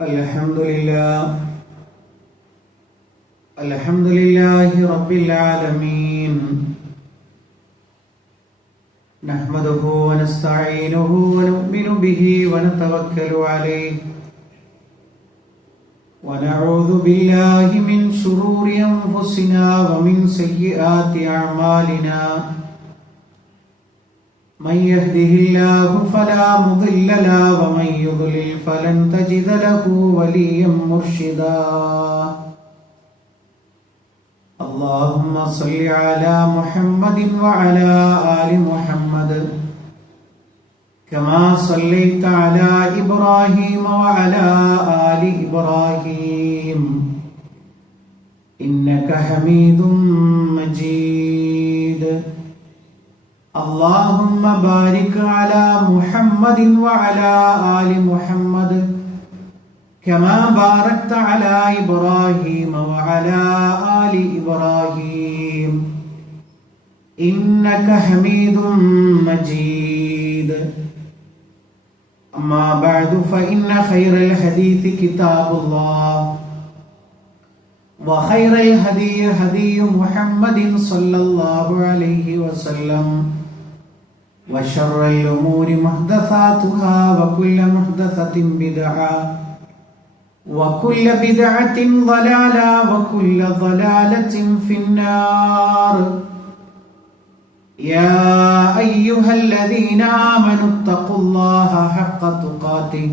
Alhamdulillahi Rabbil Alameen. Nahmaduhu wa nasta'inuhu wa nu'minu bihi wa natawakkalu alayhi. Wa na'udhu billahi min shururi anfusina wa min sayyiati a'malina. من يهده الله فلا مضل له ومن يضلل فلن تجد له وليا مرشدا اللهم صل على محمد وعلى آل محمد كما صليت على إبراهيم وعلى آل إبراهيم إنك حميد مجيد اللهم بارك على محمد وعلى آل محمد كما باركت على إبراهيم وعلى آل إبراهيم إنك حميد مجيد أما بعد فإن خير الحديث كتاب الله وخير الهدي هدي محمد صلى الله عليه وسلم وشر الأمور محدثاتها وكل محدثة بدعة وكل بدعة ضلالة وكل ضلالة في النار يا أيها الذين آمنوا اتقوا الله حق تقاته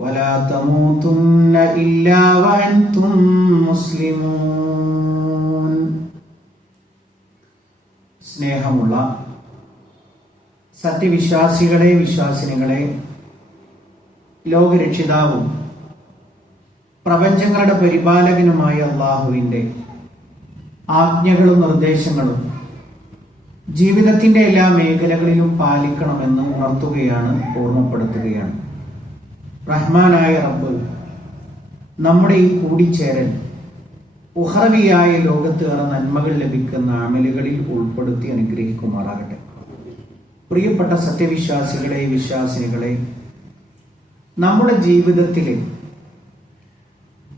ولا تموتن إلا وأنتم مسلمون. സ്നേഹമുള്ള സത്യവിശ്വാസികളെ വിശ്വാസിനികളെ, ലോകരക്ഷിതാവും പ്രപഞ്ചങ്ങളുടെ പരിപാലകനുമായ അല്ലാഹുവിൻ്റെ ആജ്ഞകളും നിർദ്ദേശങ്ങളും ജീവിതത്തിൻ്റെ എല്ലാ മേഖലകളിലും പാലിക്കണമെന്ന് ഉണർത്തുകയാണ്, ഓർമ്മപ്പെടുത്തുകയാണ്. റഹ്മാനായ റബ്ബ് നമ്മുടെ ഈ കൂടിച്ചേരൽ ഉഖ്റവിയായ ലോകത്ത് ഏറെ നന്മകൾ ലഭിക്കുന്ന അമലുകളിൽ ഉൾപ്പെടുത്തി അനുഗ്രഹിക്കുമാറാകട്ടെ. പ്രിയപ്പെട്ട സത്യവിശ്വാസികളെ വിശ്വാസിനികളെ, നമ്മുടെ ജീവിതത്തിൽ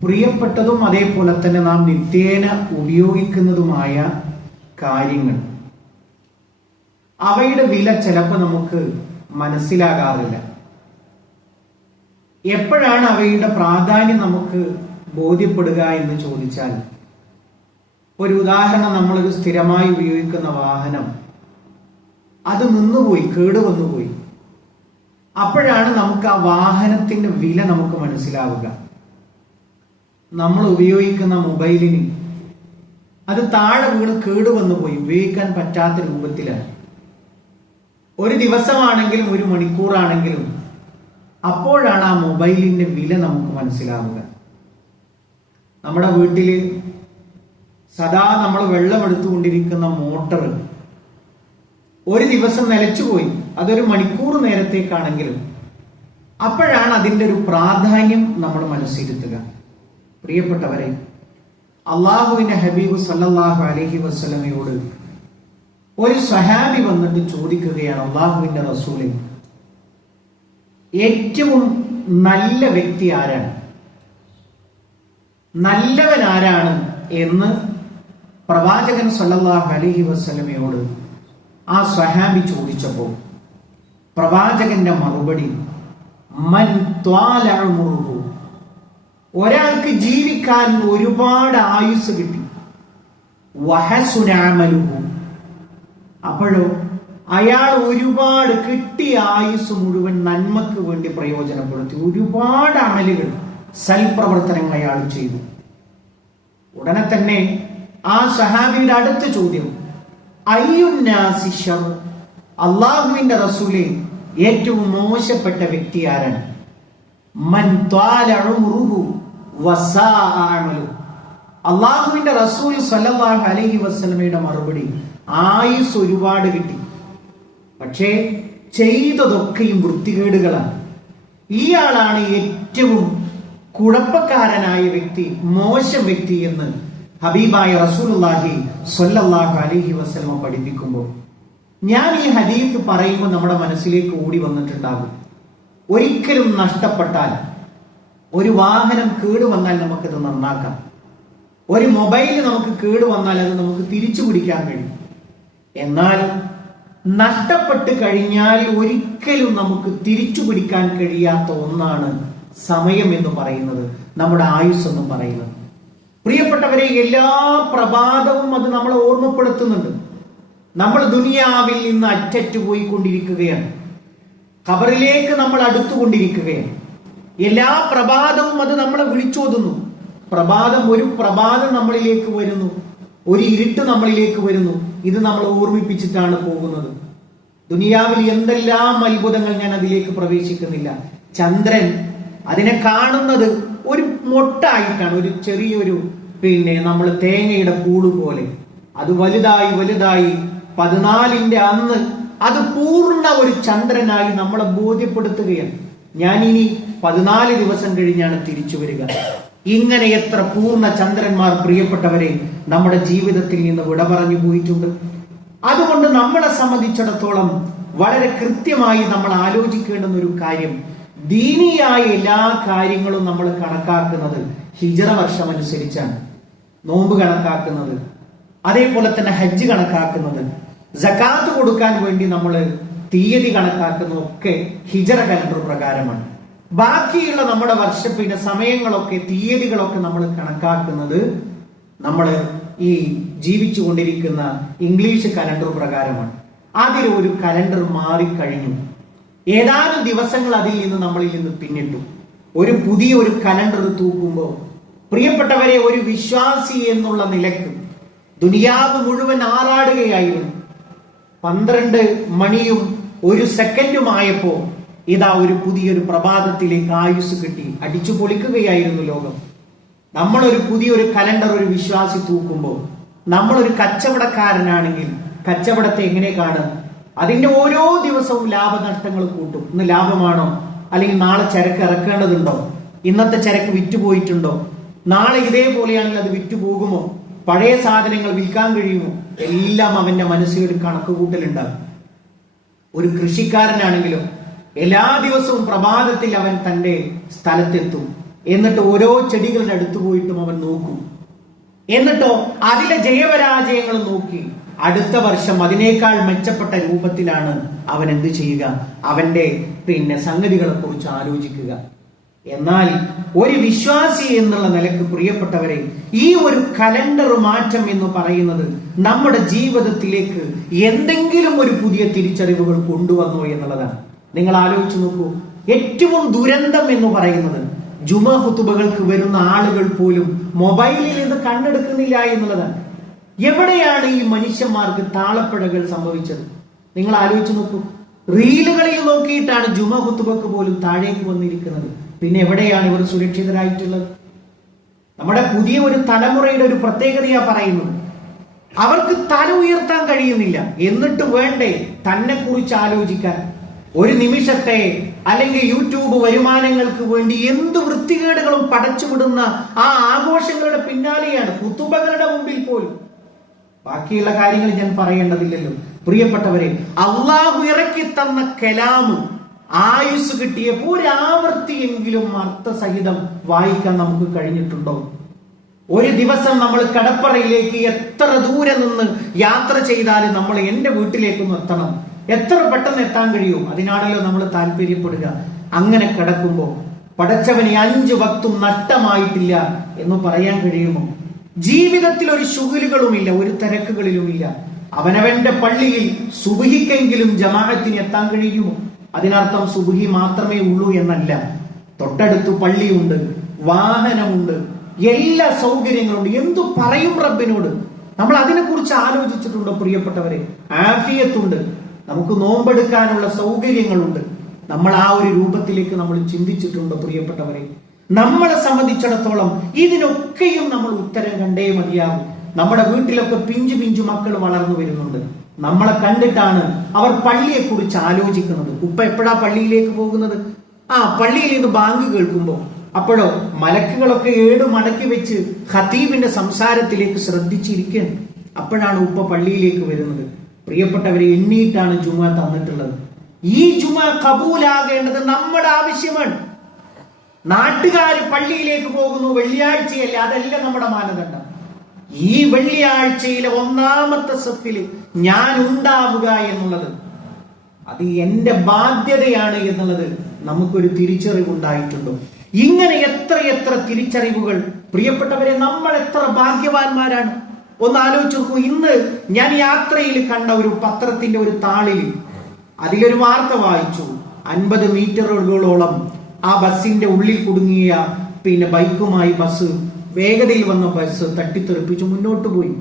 പ്രിയപ്പെട്ടതും അതേപോലെ തന്നെ നാം നിത്യേന ഉപയോഗിക്കുന്നതുമായ കാര്യങ്ങൾ, അവയുടെ വില ചിലപ്പോൾ നമുക്ക് മനസ്സിലാകാറില്ല. എപ്പോഴാണ് അവയുടെ പ്രാധാന്യം നമുക്ക് ബോധ്യപ്പെടുക എന്ന് ചോദിച്ചാൽ, ഒരു ഉദാഹരണം, നമ്മളൊരു സ്ഥിരമായി ഉപയോഗിക്കുന്ന വാഹനം അത് നിന്നുപോയി, കേടുവന്നുപോയി. അപ്പോഴാണ് നമുക്ക് ആ വാഹനത്തിന്റെ വില നമുക്ക് മനസ്സിലാവുക. നമ്മൾ ഉപയോഗിക്കുന്ന മൊബൈലിന് അത് താഴെ വീണ് കേടുവന്നുപോയി, ഉപയോഗിക്കാൻ പറ്റാത്ത രൂപത്തിലാണ്. ഒരു ദിവസമാണെങ്കിലും ഒരു മണിക്കൂറാണെങ്കിലും അപ്പോഴാണ് ആ മൊബൈലിന്റെ വില നമുക്ക് മനസ്സിലാവുക. നമ്മുടെ വീട്ടില് സദാ നമ്മൾ വെള്ളമെടുത്തുകൊണ്ടിരിക്കുന്ന മോട്ടർ ഒരു ദിവസം നിലച്ചുപോയി, അതൊരു മണിക്കൂർ നേരത്തേക്കാണെങ്കിലും അപ്പോഴാണ് അതിൻ്റെ ഒരു പ്രാധാന്യം നമ്മൾ മനസ്സിരുത്തുക. പ്രിയപ്പെട്ടവരെ, അള്ളാഹുവിന്റെ ഹബീബ് സല്ലല്ലാഹു അലൈഹി വസല്ലമയോട് ഒരു സ്വഹാബി വന്നിട്ട് ചോദിക്കുകയാണ്, അള്ളാഹുവിന്റെ റസൂലേ, ഏറ്റവും നല്ല വ്യക്തി ആരാണ്, നല്ലവൻ ആരാണ് എന്ന് പ്രവാചകൻ സല്ലല്ലാഹു അലൈഹി വസല്ലമയോട് ആ സ്വഹാബി ചോദിച്ചപ്പോൾ പ്രവാചകന്റെ മറുപടി, മൻ ത്വാല ഉംറുഹു, ഒരാൾക്ക് ജീവിക്കാൻ ഒരുപാട് ആയുസ് കിട്ടി, വഹസുന അമലുഹു, അപ്പോഴോ അയാൾ ഒരുപാട് കിട്ടിയ ആയുസ് മുഴുവൻ നന്മക്ക് വേണ്ടി പ്രയോജനപ്പെടുത്തി, ഒരുപാട് അമലുകൾ, സൽപ്രവർത്തനങ്ങൾ അയാൾ ചെയ്തു. ഉടനെ തന്നെ ആ സഹാബിയുടെ അടുത്ത ചോദ്യം, അയ്യുന്നാസി ശർ, അല്ലാഹുവിന്റെ റസൂലേ, ഏറ്റവും മോശപ്പെട്ട വ്യക്തി ആരാണ്? മൻ ത്വാല ഉംറുഹു വസാഅ അമലുഹു. അല്ലാഹുവിന്റെ റസൂൽ സല്ലല്ലാഹു അലൈഹി വസല്ലമയുടെ മറുപടി, ആയുസ് ഒരുപാട് കിട്ടി, പക്ഷേ ചെയ്തതൊക്കെയും വൃത്തികേടുകളാണ്. ഇയാളാണ് ഏറ്റവും കുഴപ്പക്കാരനായ വ്യക്തി, മോശം വ്യക്തി എന്ന് ഹബീബായ റസൂലുള്ളാഹി സ്വല്ലല്ലാഹു അലൈഹി വസല്ലം പഠിപ്പിക്കുമ്പോൾ ഞാൻ ഈ ഹദീസ് പറയുമ്പോൾ നമ്മുടെ മനസ്സിലേക്ക് ഓടി വന്നിട്ടുണ്ടാകും, ഒരിക്കലും നഷ്ടപ്പെട്ടാൽ ഒരു വാഹനം കേടുവന്നാൽ നമുക്കത് നന്നാക്കാം. ഒരു മൊബൈൽ നമുക്ക് കേടുവന്നാൽ അത് നമുക്ക് തിരിച്ചു പിടിക്കാൻ കഴിയും. എന്നാൽ നഷ്ടപ്പെട്ട് കഴിഞ്ഞാൽ ഒരിക്കലും നമുക്ക് തിരിച്ചു പിടിക്കാൻ കഴിയാത്ത ഒന്നാണ് സമയം എന്ന് പറയുന്നത്, നമ്മുടെ ആയുസ് എന്ന് പറയുന്നത്. പ്രിയപ്പെട്ടവരെ, എല്ലാ പ്രഭാതവും അത് നമ്മളെ ഓർമ്മപ്പെടുത്തുന്നുണ്ട്. നമ്മൾ ദുനിയാവിൽ നിന്ന് അറ്ററ്റ് പോയിക്കൊണ്ടിരിക്കുകയാണ്. ഖബറിലേക്ക് നമ്മൾ അടുത്തുകൊണ്ടിരിക്കുകയാണ്. എല്ലാ പ്രഭാതവും അത് നമ്മളെ വിളിച്ചോതുന്നു. ഒരു പ്രഭാതം നമ്മളിലേക്ക് വരുന്നു, ഒരു ഇരുട്ട് നമ്മളിലേക്ക് വരുന്നു. ഇത് നമ്മൾ ഓർമ്മിപ്പിച്ചിട്ടാണ് പോകുന്നത്. ദുനിയാവിൽ എന്തെല്ലാം അത്ഭുതങ്ങൾ, ഞാൻ അതിലേക്ക് പ്രവേശിക്കുന്നില്ല. ചന്ദ്രൻ അതിനെ കാണുന്നത് ഒരു മൊട്ടായിട്ടാണ്, ഒരു ചെറിയൊരു നമ്മൾ തേങ്ങയുടെ പൂള് പോലെ. അത് വലുതായി 14ന്റെ അന്ന് അത് പൂർണ്ണ ഒരു ചന്ദ്രനായി നമ്മളെ ബോധ്യപ്പെടുത്തുകയാണ്. ഞാൻ ഇനി 14 ദിവസം കഴിഞ്ഞാണ് തിരിച്ചു വരിക. ഇങ്ങനെ എത്ര പൂർണ്ണ ചന്ദ്രന്മാർ പ്രിയപ്പെട്ടവരെ നമ്മുടെ ജീവിതത്തിൽ നിന്ന് വിട പറഞ്ഞു പോയിട്ടുണ്ട്. അതുകൊണ്ട് നമ്മളെ സംബന്ധിച്ചിടത്തോളം വളരെ കൃത്യമായി നമ്മൾ ആലോചിക്കേണ്ടുന്ന ഒരു കാര്യം, ദീനിയായ എല്ലാ കാര്യങ്ങളും നമ്മൾ കണക്കാക്കുന്നത് ഹിജ്റ വർഷം അനുസരിച്ചാണ്. നോമ്പ് കണക്കാക്കുന്നത്, അതേപോലെ തന്നെ ഹജ്ജ് കണക്കാക്കുന്നത്, സകാത്ത് കൊടുക്കാൻ വേണ്ടി നമ്മൾ തീയതി കണക്കാക്കുന്നതൊക്കെ ഹിജ്റ കലണ്ടർ പ്രകാരമാണ്. ബാക്കിയുള്ള നമ്മുടെ സമയങ്ങളൊക്കെ, തീയതികളൊക്കെ നമ്മൾ കണക്കാക്കുന്നത് നമ്മൾ ഈ ജീവിച്ചു കൊണ്ടിരിക്കുന്ന ഇംഗ്ലീഷ് കലണ്ടർ പ്രകാരമാണ്. അതിലൊരു കലണ്ടർ മാറിക്കഴിഞ്ഞു. ഏതാനും ദിവസങ്ങൾ അതിൽ നിന്ന് നമ്മളിൽ നിന്ന് പിന്നിട്ടു. ഒരു പുതിയ ഒരു കലണ്ടർ തൂക്കുമ്പോൾ പ്രിയപ്പെട്ടവരെ, ഒരു വിശ്വാസി എന്നുള്ള നിലക്ക് ദുനിയാവ് മുഴുവൻ ആറാടുകയായിരുന്നു. 12 മണിയും 1 സെക്കൻഡുമായപ്പോ ഇതാ ഒരു പുതിയൊരു പ്രഭാതത്തിലേക്ക് ആയുസ് കിട്ടി. അടിച്ചു പൊളിക്കുകയായിരുന്നു ലോകം. നമ്മളൊരു പുതിയൊരു കലണ്ടർ ഒരു വിശ്വാസി തൂക്കുമ്പോൾ, നമ്മളൊരു കച്ചവടക്കാരനാണെങ്കിൽ കച്ചവടത്തെ എങ്ങനെ കാണും? അതിന്റെ ഓരോ ദിവസവും ലാഭനഷ്ടങ്ങൾ കൂട്ടും. ഇന്ന് ലാഭമാണോ, അല്ലെങ്കിൽ നാളെ ചരക്ക് ഇറക്കേണ്ടതുണ്ടോ, ഇന്നത്തെ ചരക്ക് വിറ്റുപോയിട്ടുണ്ടോ, നാളെ ഇതേപോലെയാണെങ്കിൽ അത് വിറ്റുപോകുമോ, പഴയ സാധനങ്ങൾ വിൽക്കാൻ കഴിയുമോ, എല്ലാം അവന്റെ മനസ്സിൽ ഒരു കണക്കുകൂട്ടലുണ്ടാകും. ഒരു കൃഷിക്കാരനാണെങ്കിലും എല്ലാ ദിവസവും പ്രഭാതത്തിൽ അവൻ തന്റെ സ്ഥലത്തെത്തും. എന്നിട്ട് ഓരോ ചെടികളുടെ അടുത്ത് പോയിട്ടും അവൻ നോക്കും. എന്നിട്ടോ അതിലെ ജയപരാജയങ്ങൾ നോക്കി അടുത്ത വർഷം അതിനേക്കാൾ മെച്ചപ്പെട്ട രൂപത്തിലാണ് അവൻ എന്ത് ചെയ്യുക, അവന്റെ സംഗതികളെ കുറിച്ച് ആലോചിക്കുക. എന്നാൽ ഒരു വിശ്വാസി എന്നുള്ള നിലക്ക് പ്രിയപ്പെട്ടവരെ, ഈ ഒരു കലണ്ടർ മാറ്റം എന്ന് പറയുന്നത് നമ്മുടെ ജീവിതത്തിലേക്ക് എന്തെങ്കിലും ഒരു പുതിയ തിരിച്ചറിവുകൾ കൊണ്ടുവന്നോ എന്നുള്ളതാണ്. നിങ്ങൾ ആലോചിച്ച് നോക്കൂ. ഏറ്റവും ദുരന്തം എന്ന് പറയുന്നത് ജുമാ ഖുതുബകൾക്ക് വരുന്ന ആളുകൾ പോലും മൊബൈലിൽ നിന്ന് കണ്ണെടുക്കുന്നില്ല എന്നുള്ളതാണ്. എവിടെയാണ് ഈ മനുഷ്യന്മാർക്ക് താളപ്പിഴകൾ സംഭവിച്ചത്? നിങ്ങൾ ആലോചിച്ച് നോക്കൂ. റീലുകളിൽ നോക്കിയിട്ടാണ് ജുമാ ഖുതുബക്ക് പോലും താഴേക്ക് വന്നിരിക്കുന്നത്. പിന്നെ എവിടെയാണ് ഇവർ സുരക്ഷിതരായിട്ടുള്ളത്? നമ്മുടെ പുതിയ ഒരു തലമുറയുടെ ഒരു പ്രത്യേകതയാ പറയുന്നത്. അവർക്ക് തല ഉയർത്താൻ കഴിയുന്നില്ല. എന്നിട്ട് വേണ്ടേ തന്നെ കുറിച്ച് ആലോചിക്കാൻ? ഒരു നിമിഷത്തെ അല്ലെങ്കിൽ യൂട്യൂബ് വരുമാനങ്ങൾക്ക് വേണ്ടി എന്ത് വൃത്തികേടുകളും പടച്ചുവിടുന്ന ആ ആഘോഷങ്ങളുടെ പിന്നാലെയാണ്, ഖുതുബകളുടെ മുമ്പിൽ പോലും. ബാക്കിയുള്ള കാര്യങ്ങൾ ഞാൻ പറയേണ്ടതില്ലല്ലോ. പ്രിയപ്പെട്ടവരെ, അള്ളാഹു ഇറക്കി തന്ന കലാമ് ആയുസ് കിട്ടിയപ്പോൾ ഒരാവർത്തിയെങ്കിലും അർത്ഥസഹിതം വായിക്കാൻ നമുക്ക് കഴിഞ്ഞിട്ടുണ്ടോ? ഒരു ദിവസം നമ്മൾ കടപ്പറയിലേക്ക് എത്ര ദൂരെ നിന്ന് യാത്ര ചെയ്താലും നമ്മൾ എന്റെ വീട്ടിലേക്കൊന്ന് എത്തണം, എത്ര പെട്ടെന്ന് എത്താൻ കഴിയും, അതിനാണല്ലോ നമ്മൾ താല്പര്യപ്പെടുക. അങ്ങനെ കിടക്കുമ്പോ പടച്ചവനെ 5 വക്തും നഷ്ടമായിട്ടില്ല എന്ന് പറയാൻ കഴിയുമോ? ജീവിതത്തിൽ ഒരു ശുഗലുകളുമില്ല, ഒരു തിരക്കുകളിലുമില്ല. അവനവന്റെ പള്ളിയിൽ സുബ്ഹിക്കെങ്കിലും ജമാഅത്തിന് എത്താൻ കഴിയുമോ? അതിനർത്ഥം സുബ്ഹി മാത്രമേ ഉള്ളൂ എന്നല്ല. തൊട്ടടുത്ത് പള്ളിയുണ്ട്, വാഹനമുണ്ട്, എല്ലാ സൗകര്യങ്ങളുണ്ട്. എന്തു പറയും റബ്ബിനോട്? നമ്മൾ അതിനെക്കുറിച്ച് ആലോചിച്ചിട്ടുണ്ടോ പ്രിയപ്പെട്ടവരെ? ആഫിയത്തുണ്ട്, നമുക്ക് നോമ്പെടുക്കാനുള്ള സൗകര്യങ്ങളുണ്ട്. നമ്മൾ ആ ഒരു രൂപത്തിലേക്ക് നമ്മൾ ചിന്തിച്ചിട്ടുണ്ടോ പ്രിയപ്പെട്ടവരെ? നമ്മളെ സംബന്ധിച്ചിടത്തോളം ഇതിനൊക്കെയും നമ്മൾ ഉത്തരം കണ്ടേ മതിയാകും. നമ്മുടെ വീട്ടിലൊക്കെ പിഞ്ചു മക്കൾ വളർന്നു വരുന്നുണ്ട്. നമ്മളെ കണ്ടിട്ടാണ് അവർ പള്ളിയെ കുറിച്ച് ആലോചിക്കുന്നത്. ഉപ്പ എപ്പോഴാ പള്ളിയിലേക്ക് പോകുന്നത്? പള്ളിയിൽ നിന്ന് ബാങ്ക് കേൾക്കുമ്പോ. അപ്പോഴോ മലക്കുകളൊക്കെ 7 മടക്കി വെച്ച് ഖതീബിന്റെ സംസാരത്തിലേക്ക് ശ്രദ്ധിച്ചിരിക്കുകയാണ്. അപ്പോഴാണ് ഉപ്പ പള്ളിയിലേക്ക് വരുന്നത്. പ്രിയപ്പെട്ടവരെ, എണ്ണീട്ടാണ് ജുമാ തന്നിട്ടുള്ളത്. ഈ ജുമാ കബൂലാകേണ്ടത് നമ്മുടെ ആവശ്യമാണ്. നാട്ടുകാർ പള്ളിയിലേക്ക് പോകുന്നു, വെള്ളിയാഴ്ചയല്ലേ, അതല്ല നമ്മുടെ മാനദണ്ഡം. ഈ വെള്ളിയാഴ്ചയിലെ ഒന്നാമത്തെ സഫിൽ ഞാൻ ഉണ്ടാവുക എന്നുള്ളത് അത് എന്റെ ബാധ്യതയാണ് എന്നുള്ളത് നമുക്കൊരു തിരിച്ചറിവുണ്ടായിട്ടുണ്ടോ? ഇങ്ങനെ എത്രയെത്ര തിരിച്ചറിവുകൾ പ്രിയപ്പെട്ടവരെ, നമ്മൾ എത്ര ഭാഗ്യവാന്മാരാണ്. ഒന്ന് ആലോചിച്ച് നോക്കൂ. ഇന്ന് ഞാൻ യാത്രയിൽ കണ്ട ഒരു പത്രത്തിന്റെ ഒരു താളിൽ അതിലൊരു വാർത്ത വായിച്ചു. 50 മീറ്ററുകളോളം ആ ബസിന്റെ ഉള്ളിൽ കുടുങ്ങിയ ബൈക്കുമായി ബസ് വേഗതയിൽ വന്ന ബസ് തട്ടിത്തെറിപ്പിച്ചു മുന്നോട്ട് പോയി.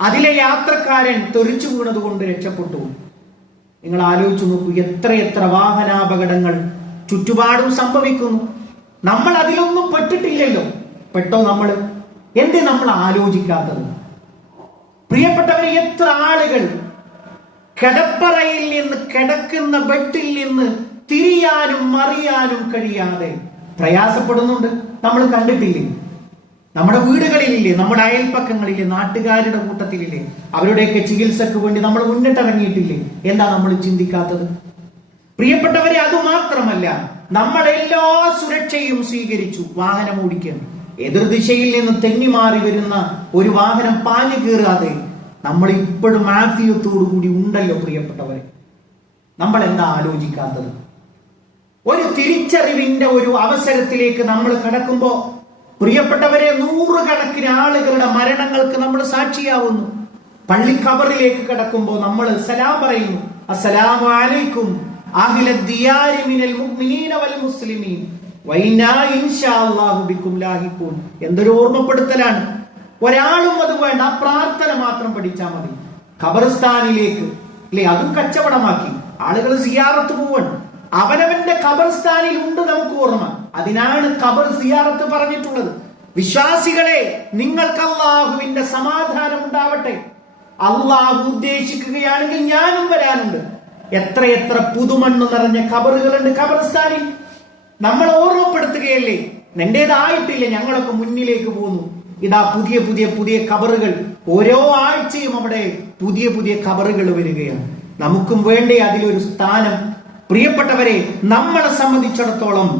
അതിലെ യാത്രക്കാരൻ തെറിച്ചു വീണത് കൊണ്ട് രക്ഷപ്പെട്ടു. നിങ്ങൾ ആലോചിച്ചു നോക്കൂ, എത്രയെത്ര വാഹനാപകടങ്ങൾ ചുറ്റുപാടും സംഭവിക്കുന്നു. നമ്മൾ അതിലൊന്നും പെട്ടിട്ടില്ലല്ലോ. പെട്ടോ നമ്മൾ? എന്തേ നമ്മൾ ആലോചിക്കാത്തത്? പ്രിയപ്പെട്ടവരെ, എത്ര ആളുകൾ കിടപ്പറയിൽ നിന്ന്, കിടക്കുന്ന ബെഡിൽ നിന്ന് തിരിയാനും മറിയാനും കഴിയാതെ പ്രയാസപ്പെടുന്നുണ്ട്. നമ്മൾ കണ്ടിട്ടില്ലേ? നമ്മുടെ വീടുകളിലില്ലേ, നമ്മുടെ അയൽപ്പക്കങ്ങളില്ലേ, നാട്ടുകാരുടെ കൂട്ടത്തിലില്ലേ, അവരുടെയൊക്കെ ചികിത്സക്ക് വേണ്ടി നമ്മൾ മുന്നിട്ടിറങ്ങിയിട്ടില്ലേ? എന്താ നമ്മൾ ചിന്തിക്കാത്തത്? പ്രിയപ്പെട്ടവരെ, അതുമാത്രമല്ല, നമ്മൾ എല്ലാ സുരക്ഷയും സ്വീകരിച്ചു. വാഹനം ഓടിക്കാൻ എതിർദിശയിൽ നിന്ന് തെന്നി മാറി വരുന്ന ഒരു വാഹനം പാഞ്ഞു കീറാതെ നമ്മൾ ഇപ്പോഴും ആഫിയത്തോടു കൂടി ഉണ്ടല്ലോ. പ്രിയപ്പെട്ടവരെ, നമ്മൾ എന്താ ആലോചിക്കാത്തത്? ഒരു തിരിച്ചറിവിന്റെ ഒരു അവസരത്തിലേക്ക് നമ്മൾ കടക്കുമ്പോ പ്രിയപ്പെട്ടവരെ, 100 കണക്കിന് ആളുകളുടെ മരണങ്ങൾക്ക് നമ്മൾ സാക്ഷിയാവുന്നു. പള്ളിക്കബറിലേക്ക് കടക്കുമ്പോ നമ്മൾ സലാം പറയുന്നു, അസ്സലാമു അലൈക്കും അഹ്ലദ് ദിയാരി മിനൽ മുഅ്മിനീന വൽ മുസ്ലിമീൻ വഇന്നാ ഇൻഷാ അല്ലാഹു ബിക്കും ലാഹിഖൂൻ. എന്തൊരു ഓർമ്മപ്പെടുത്തലാണ്. ഒരാളും അത് വേണ്ട, ആ പ്രാർത്ഥന മാത്രം പഠിച്ചാൽ മതി. ഖബർസ്ഥാനിലേക്ക് അല്ലെ, അതും കച്ചവടമാക്കി ആളുകൾ സിയാറത്ത് പോവാണ്. അവനവന്റെ ഖബർസ്ഥാനിൽ ഉണ്ട് നമുക്ക് ഓർമ്മ. അതിനാണ് ഖബർ സിയാറത്ത് പറഞ്ഞിട്ടുള്ളത്. വിശ്വാസികളെ, നിങ്ങൾക്ക് അള്ളാഹുവിന്റെ സമാധാനം ഉണ്ടാവട്ടെ. അള്ളാഹു ഉദ്ദേശിക്കുകയാണെങ്കിൽ ഞാനും വരാനുണ്ട്. എത്രയെത്ര പുതുമണ്ണ് നിറഞ്ഞ ഖബറുകളുണ്ട് ഖബർസ്ഥാനിൽ. നമ്മൾ ഓർമ്മപ്പെടുത്തുകയല്ലേ, നിന്റേതായിട്ടില്ല, ഞങ്ങളൊക്കെ മുന്നിലേക്ക് പോന്നു. ഇതാ പുതിയ പുതിയ പുതിയ ഖബറുകൾ. ഓരോ ആഴ്ചയും അവിടെ പുതിയ പുതിയ ഖബറുകൾ വരികയാണ്. നമുക്കും വേണ്ടേ അതിലൊരു സ്ഥാനം? പ്രിയപ്പെട്ടവരെ, നമ്മളെ സംബന്ധിച്ചിടത്തോളം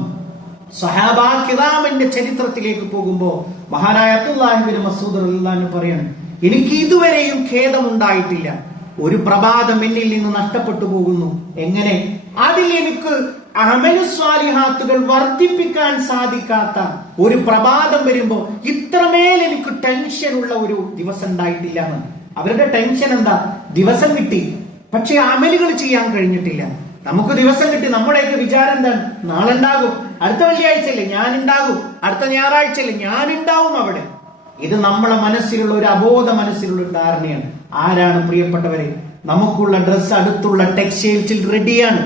സഹാബാ കിറാമിന്റെ ചരിത്രത്തിലേക്ക് പോകുമ്പോ മഹാനായ അബ്ദുല്ലാഹി ഇബ്നു മസ്ഊദ് റളിയല്ലാഹു അൻഹു പറയാണ്, എനിക്ക് ഇതുവരെയും ഖേദമുണ്ടായിട്ടില്ല. ഒരു പ്രഭാതം എന്നിൽ നിന്ന് നഷ്ടപ്പെട്ടു പോകുന്നു. എങ്ങനെ? അതിൽ എനിക്ക് അമലു സ്വാലിഹാത്തുകൾ വർദ്ധിപ്പിക്കാൻ സാധിക്കാത്ത ഒരു പ്രഭാതം വരുമ്പോ ഇത്രമേൽ എനിക്ക് ടെൻഷൻ ഉള്ള ഒരു ദിവസം ഉണ്ടായിട്ടില്ല. അവരുടെ ടെൻഷൻ എന്താ? ദിവസം കിട്ടി, പക്ഷെ അമലുകൾ ചെയ്യാൻ കഴിഞ്ഞിട്ടില്ല. നമുക്ക് ദിവസം കിട്ടി, നമ്മുടെയൊക്കെ വിചാരം എന്താണ്? നാളെ ഉണ്ടാകും, അടുത്ത വെള്ളിയാഴ്ചയല്ലേ ഞാൻ ഉണ്ടാകും, അടുത്ത ഞായറാഴ്ചയല്ലേ ഞാൻ ഉണ്ടാവും അവിടെ. ഇത് നമ്മളെ മനസ്സിലുള്ള ഒരു അബോധ മനസ്സിലുള്ള ഒരു ധാരണയാണ്. ആരാണ് പ്രിയപ്പെട്ടവരെ? നമുക്കുള്ള ഡ്രസ്സ് അടുത്തുള്ള ടെക്സ്റ്റൈൽസിൽ റെഡിയാണ്.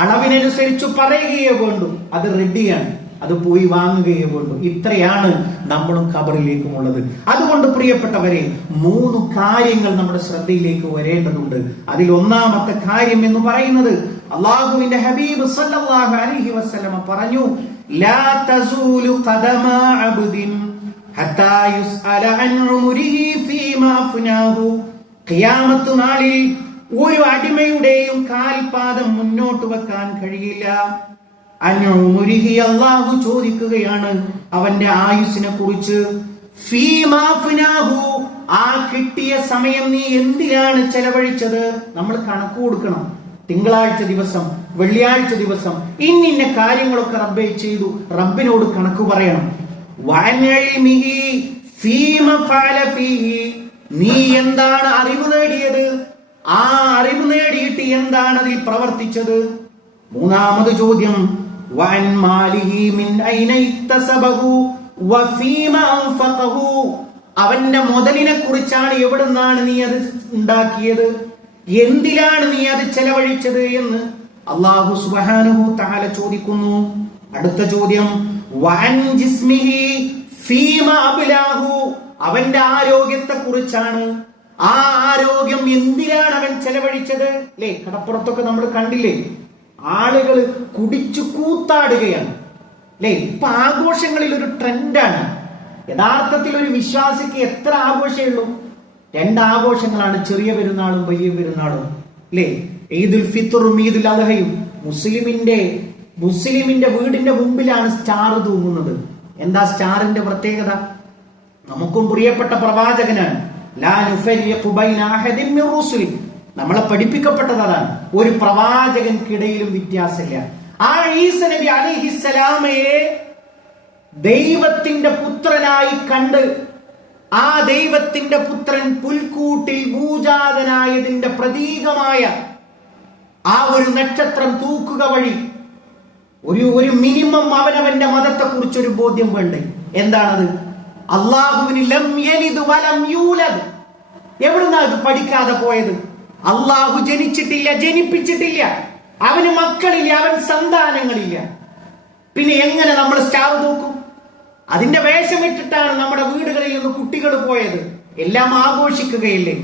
അളവിനനുസരിച്ച് പറയുകയേ വേണ്ടു, അത് റെഡിയാണ്, അത് പോയി വാങ്ങുകയേ വേണ്ടു. ഇത്രയാണ് നമ്മളും ഖബറിലേക്കുമുള്ളത്. അതുകൊണ്ട് പ്രിയപ്പെട്ടവരെ, 3 കാര്യങ്ങൾ നമ്മുടെ ശ്രദ്ധയിലേക്ക് വരേണ്ടതുണ്ട്. അതിൽ ഒന്നാമത്തെ കാര്യം എന്ന് പറയുന്നത് അള്ളാഹുവിന്റെ ഹബീബ് സല്ലല്ലാഹു അലൈഹി വസല്ലമ പറഞ്ഞു, ലാ തസൂലു ഖദമ അബ്ദിൻ ഹത്താ യുസ്അല അൻ ഉംരിഹി ഫീമാ അഫ്നാഹു. ഖിയാമത്ത് നാളിൽ ഒരു അടിമയുടെയും കാൽപാദം മുന്നോട്ട് വെക്കാൻ കഴിയില്ല. അൻഉംരിഹി, അല്ലാഹു ചോദിക്കുകയാണ് അവന്റെ ആയുസ്സിനെ കുറിച്ച്. ഫീമാ അഫ്നാഹു, ആ കിട്ടിയ സമയം നീ എന്തിനാണ് ചെലവഴിച്ചത്? നമ്മൾ കണക്ക് കൊടുക്കണം. തിങ്കളാഴ്ച ദിവസം, വെള്ളിയാഴ്ച ദിവസം ഇന്നിന്ന കാര്യങ്ങളൊക്കെ റബ്ബേ ചെയ്തു, റബ്ബിനോട് കണക്ക് പറയണം. വഅൻഇൽമിഹി ഫീമ ഫഅല ഫീഹി, നീ എന്താണ് അറിവ് നേടിയത്? ആ അറിവ് നേടിയിട്ട് എന്താണ് അതിൽ പ്രവർത്തിച്ചത്? മൂന്നാമത് ചോദ്യം, വഅൻ മാലിഹി മിൻ ഐന ഇക്തസബഹു വഫീമ അൻഫഖഹു, അവന്റെ മുതലിനെ കുറിച്ചാണ്, എവിടുന്നാണ് നീ അത് ഉണ്ടാക്കിയത്, എന്തിലാണ് നീ അത് ചെലവഴിച്ചത് എന്ന് അല്ലാഹു സുബ്ഹാനഹു തആല ചോദിക്കുന്നു. അടുത്ത ചോദ്യം, വഅൻ ജിസ്മിഹി ഫീമ അബ്ലാഹു, അവന്റെ ആരോഗ്യത്തെ കുറിച്ചാണ്. ആ ആരോഗ്യം എന്തിനാണ് അവൻ ചെലവഴിച്ചത്? അല്ലേ, കടപ്പുറത്തൊക്കെ നമ്മൾ കണ്ടില്ലേ, ആളുകൾ കുടിച്ചു കൂത്താടുകയാണ്. അല്ലേ, ഇപ്പൊ ആഘോഷങ്ങളിൽ ഒരു ട്രെൻഡാണ്. യഥാർത്ഥത്തിൽ ഒരു വിശ്വാസിക്ക് എത്ര ആഘോഷമേ ഉള്ളൂ? 2 ആഘോഷങ്ങളാണ്, ചെറിയ പെരുന്നാളും വലിയ പെരുന്നാളും. അല്ലേ, ഈദുൽ ഫിത്റും ഈദുൽ അദ്ഹയും. മുസ്ലിമിന്റെ മുസ്ലിമിന്റെ വീടിന്റെ മുമ്പിലാണ് സ്റ്റാർ തൂങ്ങുന്നത്. എന്താ സ്റ്റാറിന്റെ പ്രത്യേകത? നമുക്കും പ്രിയപ്പെട്ട പ്രവാചകനാണ്, ലാ നുഫരിഖു ബൈന അഹദിൻ മിർ റുസുലി, നമ്മളെ പഠിപ്പിക്കപ്പെട്ടത് അതാണ്. ഒരു പ്രവാചകൻക്കിടയിലും വ്യത്യാസമില്ല. ആ ഈസ നബി അലൈഹിസ്സലാമയെ ദൈവത്തിന്റെ പുത്രനായി കണ്ട് ആ ദൈവത്തിന്റെ പുത്രൻ പുൽക്കൂട്ടിൽ ഭൂജാതനായതിന്റെ പ്രതീകമായ ആ ഒരു നക്ഷത്രം തൂക്കുക വഴി ഒരു മിനിമം അവനവന്റെ മതത്തെ കുറിച്ചൊരു ബോധ്യം വേണ്ടേ? എന്താണത്? അള്ളാഹുവിന് ലം യലിദ് വലം യൂലദ്. എവിടുന്നാ ഇത് പഠിക്കാതെ പോയത്? അള്ളാഹു ജനിച്ചിട്ടില്ല, ജനിപ്പിച്ചിട്ടില്ല, അവന് മക്കളില്ല, അവൻ സന്താനങ്ങളില്ല. പിന്നെ എങ്ങനെ നമ്മൾ സ്റ്റാർ തൂക്കും? അതിന്റെ വേഷമിട്ടിട്ടാണ് നമ്മുടെ വീടുകളിൽ നിന്ന് കുട്ടികൾ പോയത്. എല്ലാം ആഘോഷിക്കുകയില്ലേ?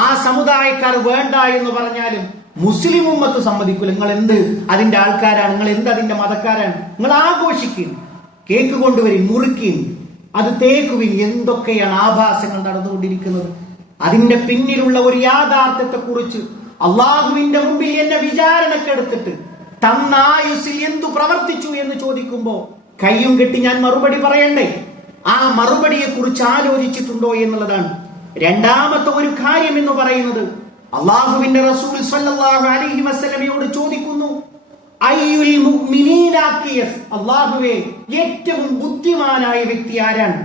ആ സമുദായക്കാർ വേണ്ട എന്ന് പറഞ്ഞാലും മുസ്ലിം ഉമ്മത്ത് സമ്മതിക്കില്ല. നിങ്ങൾ എന്ത് അതിന്റെ ആൾക്കാരാണ്, നിങ്ങൾ എന്ത് അതിന്റെ മതക്കാരാണ്? നിങ്ങൾ ആഘോഷിക്കും, കേക്ക് കൊണ്ടുവരും, മുറിക്കും, അത് തേക്കുവിൻ. എന്തൊക്കെയാണ് ആഭാസങ്ങൾ നടന്നുകൊണ്ടിരിക്കുന്നത്? അതിന്റെ പിന്നിലുള്ള ഒരു യാഥാർത്ഥ്യത്തെ കുറിച്ച് അള്ളാഹുവിന്റെ മുമ്പിൽ എന്നെ വിചാരണക്കെടുത്തിട്ട് തന്നായുസിൽ എന്തു പ്രവർത്തിച്ചു എന്ന് ചോദിക്കുമ്പോ കയ്യും കെട്ടി ഞാൻ മറുപടി പറയണ്ടേ? ആ മറുപടിയെ കുറിച്ച് ആലോചിച്ചിട്ടുണ്ടോ എന്നുള്ളതാണ്. രണ്ടാമത്തെ ഒരു കാര്യം എന്ന് പറയുന്നത്, അള്ളാഹുവിന്റെ റസൂൽ സ്വല്ലല്ലാഹു അലൈഹി വസല്ലമയോട് ചോദിക്കുന്നു, അയ്യുൽ മുഅ്മിനീന അഖിയസ്, അള്ളാഹുവേ ഏറ്റവും ബുദ്ധിമാനായ വ്യക്തി ആരാണ്?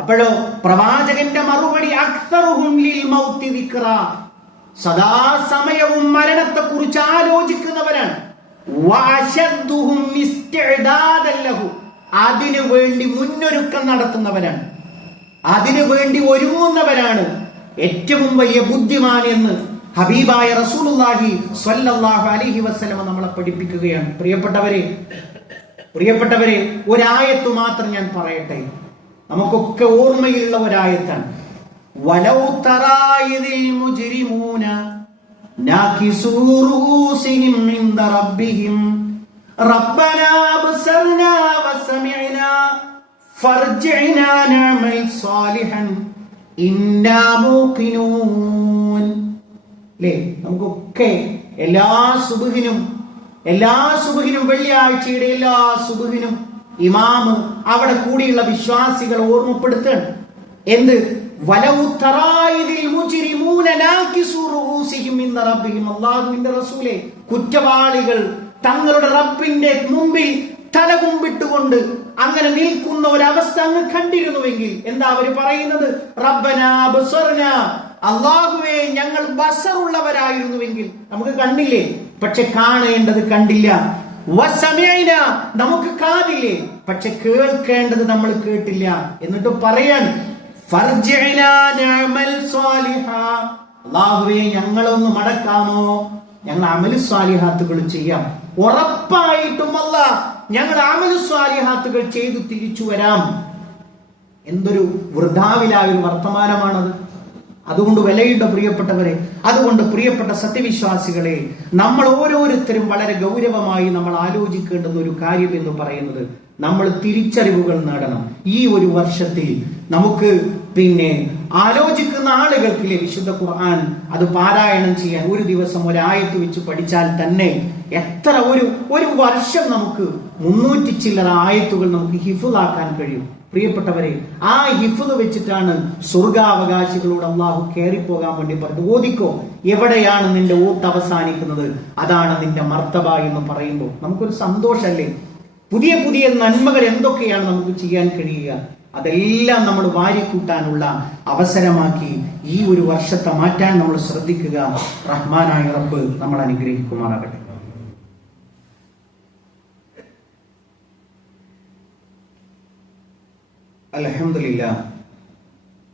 അപ്പോഴോ പ്രവാചകന്റെ മറുപടി, അക്സറുഹും ലിൽ മൗതി ദിക്റ, സദാസമയവും മരണത്തെ കുറിച്ച് ആലോചിക്കുന്നവരാണ്. വഅശദ്ദുഹും ഇസ്തിഅദാദൻ ലഹു, അതിനു വേണ്ടി മുന്നൊരുക്കം നടത്തുന്നവരാണ്, അതിനു വേണ്ടി ഒരുങ്ങുന്നവരാണ് ഏറ്റവും വലിയ ബുദ്ധിമാൻ എന്ന് ഹബീബായ റസൂലുള്ളാഹി സ്വല്ലല്ലാഹു അലൈഹി വസല്ലം നമ്മളെ പഠിപ്പിക്കുകയാണ്. പ്രിയപ്പെട്ടവരെ ഒരായത്ത് മാത്രം ഞാൻ പറയട്ടെ, നമുക്കൊക്കെ ഓർമ്മയിലുള്ള ഒരായത്താണ്. വലൗ തറായിദിൽ മുജ്രിമൂന നാകിസൂ റൂസിഹിം ഇൻദ റബ്ബിഹിം റബ്ബനാ അബ്സർനാ വസമിഅനാ ഫർജിഅനാ നഅമൽ സാലിഹൻ ഇന്നാ മൂഖിനൂൻ. അല്ലേ? നമുക്കൊക്കെ എല്ലാ സുബ്ഹിനും വെള്ളിയാഴ്ചയുടെ എല്ലാ സുബ്ഹിനും ഇമാമ് അവിടെ കൂടിയുള്ള വിശ്വാസികൾ ഓർമ്മപ്പെടുത്തണം. എന്ത്? വലൗ തറായിദിൽ മുജ്രിമൂന നാകിസൂ റൂസിഹിം ഇൻദ റബ്ബിഹിം, അല്ലാഹുവിന്റെ റസൂലേ, കുറ്റവാളികൾ തങ്ങളുടെ റബ്ബിന്റെ മുമ്പിൽ തലകുമ്പിട്ടുകൊണ്ട് അങ്ങനെ നിൽക്കുന്ന ഒരവസ്ഥ അങ്ങ് കണ്ടിരുന്നുവെങ്കിൽ എന്താ അവര് പറയുന്നത്? റബ്ബനാ അബ്സർനാ, അല്ലാഹുവേ ഞങ്ങൾ ബസറുള്ളവരായിരുന്നുവെങ്കിൽ. നമുക്ക് കണ്ടില്ലേ, പക്ഷെ കാണേണ്ടത് കണ്ടില്ല. വസമിഅന, നമുക്ക് കാതില്ലേ, പക്ഷെ കേൾക്കേണ്ടത് നമ്മൾ കേട്ടില്ല. എന്നിട്ട് പറയാൻ ഫർജിഅനാ നഅമൽ സാലിഹാ, അല്ലാഹുവേ ഞങ്ങളൊന്ന് മടക്കാമോ, ഞങ്ങൾ അമലു സ്വാലിഹാത്തുകൾ ചെയ്യാം. ഉറപ്പായിട്ടും അല്ലാഹ് ഞങ്ങൾ അമലു സ്വാലിഹാത്തുകൾ ചെയ്തു തിരിച്ചു വരാം. എന്തൊരു വൃഥാവിലായ ഒരു വർത്തമാനമാണത്. അതുകൊണ്ട് വിലയുടെ പ്രിയപ്പെട്ടവരെ, അതുകൊണ്ട് പ്രിയപ്പെട്ട സത്യവിശ്വാസികളെ, നമ്മൾ ഓരോരുത്തരും വളരെ ഗൗരവമായി നമ്മൾ ആലോചിക്കേണ്ടുന്ന ഒരു കാര്യം എന്ന് പറയുന്നത്, നമ്മൾ തിരിച്ചറിവുകൾ നേടണം. ഈ ഒരു വർഷത്തിൽ നമുക്ക് ആലോചിക്കുന്ന ആളുകൾക്കില്ലേ വിശുദ്ധ ഖുർആൻ അത് പാരായണം ചെയ്യാൻ ഒരു ദിവസം ഒരായത്ത് വെച്ച് പഠിച്ചാൽ തന്നെ എത്ര ഒരു വർഷം നമുക്ക് 300 ചില്ലറ ആയത്തുകൾ നമുക്ക് ഹിഫ്ളാക്കാൻ കഴിയും. പ്രിയപ്പെട്ടവരെ, ആ ഹിഫ്ള് വെച്ചിട്ടാണ് സ്വർഗാവകാശികളോട് അള്ളാഹു കയറിപ്പോകാൻ വേണ്ടി പറഞ്ഞു. ഓദിക്കോ, എവിടെയാണ് നിന്റെ ഓത്ത് അവസാനിക്കുന്നത് അതാണ് നിന്റെ മർത്തബ എന്ന് പറയുമ്പോൾ നമുക്കൊരു സന്തോഷമല്ലേ? പുതിയ പുതിയ നന്മകൾ എന്തൊക്കെയാണ് നമുക്ക് ചെയ്യാൻ കഴിയുക, അതെല്ലാം നമ്മൾ വാരിക്കൂട്ടാനുള്ള അവസരമാക്കി ഈ ഒരു വർഷത്തെ മാറ്റാൻ നമ്മൾ ശ്രദ്ധിക്കുക. റഹ്മാനായ റബ്ബ് നമ്മൾ അനുഗ്രഹിക്കുമാറാകട്ടെ.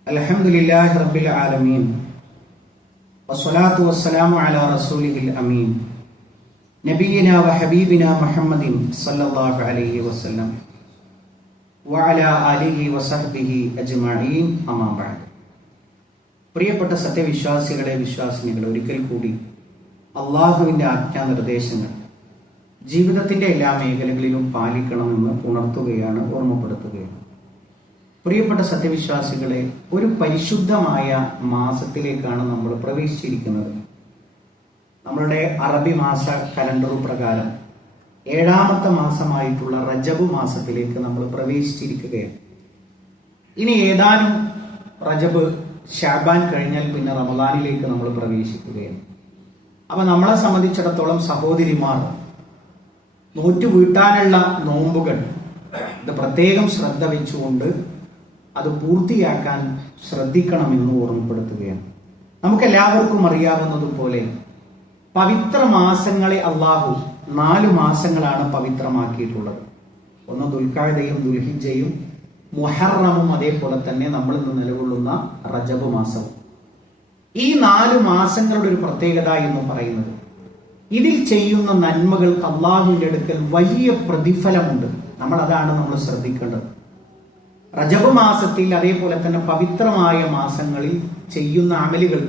അൽഹംദുലില്ലാഹി റബ്ബിൽ ആലമീൻ വസ്സലാത്തു വസ്സലാമു അലാ റസൂലിഹിൽ അമീൻ നബിയിനാ വഹബീബിനാ മുഹമ്മദിൻ സല്ലല്ലാഹു അലൈഹി വസല്ലം വഅലാ ആലിഹി വസഹ്ബിഹി അജ്മഈൻ, അമ്മാ ബഅദ്. പ്രിയപ്പെട്ട സത്യവിശ്വാസികളെ, വിശ്വാസിനികളെ, ഒരിക്കൽ കൂടി അള്ളാഹുവിന്റെ ആജ്ഞാനിർദ്ദേശങ്ങൾ ജീവിതത്തിന്റെ എല്ലാ മേഖലകളിലും പാലിക്കണമെന്ന് ഉണർത്തുകയാണ്, ഓർമ്മപ്പെടുത്തുകയാണ്. പ്രിയപ്പെട്ട സത്യവിശ്വാസികളെ, ഒരു പരിശുദ്ധമായ മാസത്തിലേക്കാണ് നമ്മൾ പ്രവേശിച്ചിരിക്കുന്നത്. നമ്മളുടെ അറബി മാസ കലണ്ടർ പ്രകാരം ഏഴാമത്തെ മാസമായിട്ടുള്ള റജബ് മാസത്തിലേക്ക് നമ്മൾ പ്രവേശിച്ചിരിക്കുകയാണ്. ഇനി ഏതാനും റജബ് ഷാബാൻ കഴിഞ്ഞാൽ പിന്നെ റമദാനിലേക്ക് നമ്മൾ പ്രവേശിക്കുകയാണ്. അപ്പൊ നമ്മളെ സംബന്ധിച്ചിടത്തോളം സഹോദരിമാർ നോറ്റു വീട്ടാനുള്ള നോമ്പുകൾ ഇത് പ്രത്യേകം ശ്രദ്ധ വെച്ചുകൊണ്ട് അത് പൂർത്തിയാക്കാൻ ശ്രദ്ധിക്കണമെന്ന് ഓർമ്മപ്പെടുത്തുകയാണ്. നമുക്കെല്ലാവർക്കും അറിയാവുന്നതുപോലെ പവിത്ര മാസങ്ങളെ അള്ളാഹു 4 മാസങ്ങളാണ് പവിത്രമാക്കിയിട്ടുള്ളത്. ഒന്ന് ദുൽഖഅദയും ദുൽഹിജ്ജയും മുഹറമും അതേപോലെ തന്നെ നമ്മൾ ഇന്ന് നിലകൊള്ളുന്ന റജബ് മാസവും. ഈ 4 മാസങ്ങളുടെ ഒരു പ്രത്യേകത എന്ന് പറയുന്നത് ഇതിൽ ചെയ്യുന്ന നന്മകൾക്ക് അള്ളാഹുവിന്റെ അടുക്കൽ വലിയ പ്രതിഫലമുണ്ട്. നമ്മൾ ശ്രദ്ധിക്കേണ്ടത്. റജബ് മാസത്തിൽ അതേപോലെ തന്നെ പവിത്രമായ മാസങ്ങളിൽ ചെയ്യുന്ന അമലുകൾ